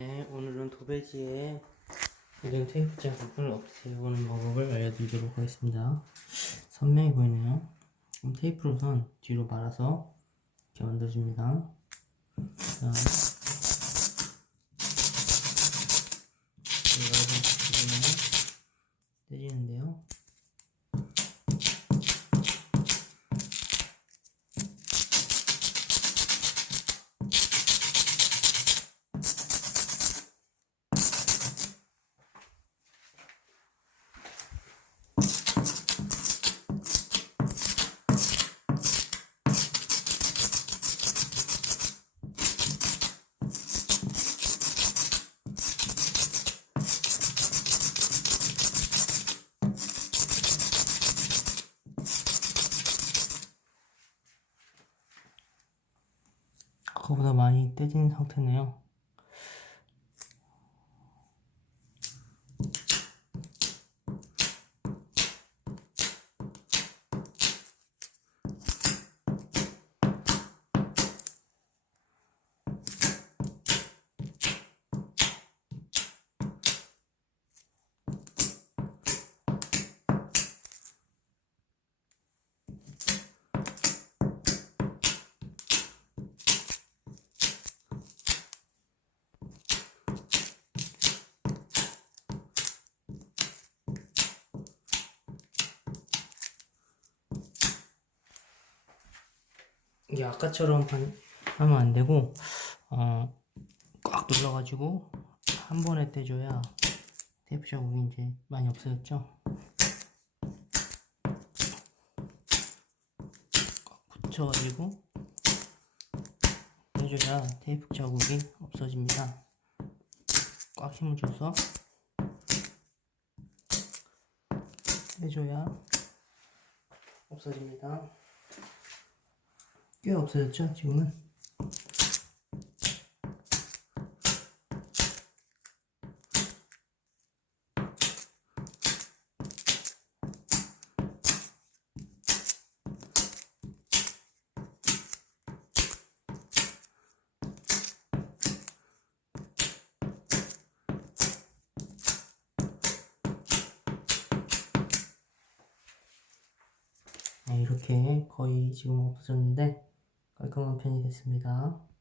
네, 오늘은 도배지에 고정 테이프 자국을 없애보는 방법을 알려드리도록 하겠습니다. 선명히 보이네요. 그럼 테이프를 우선 뒤로 말아서 이렇게 만들어줍니다. 그다음 떼지는데요. 그거보다 많이 떼진 상태네요. 이게 아까처럼 한- 하면 안 되고 어, 꽉 눌러가지고 한 번에 떼줘야 테이프 자국이 이제 많이 없어졌죠. 꽉 붙여가지고 떼줘야 테이프 자국이 없어집니다. 꽉 힘을 줘서 떼줘야 없어집니다. 꽤 없어졌죠 지금은? 네, 이렇게 거의 지금 없어졌는데 깔끔한 편이 됐습니다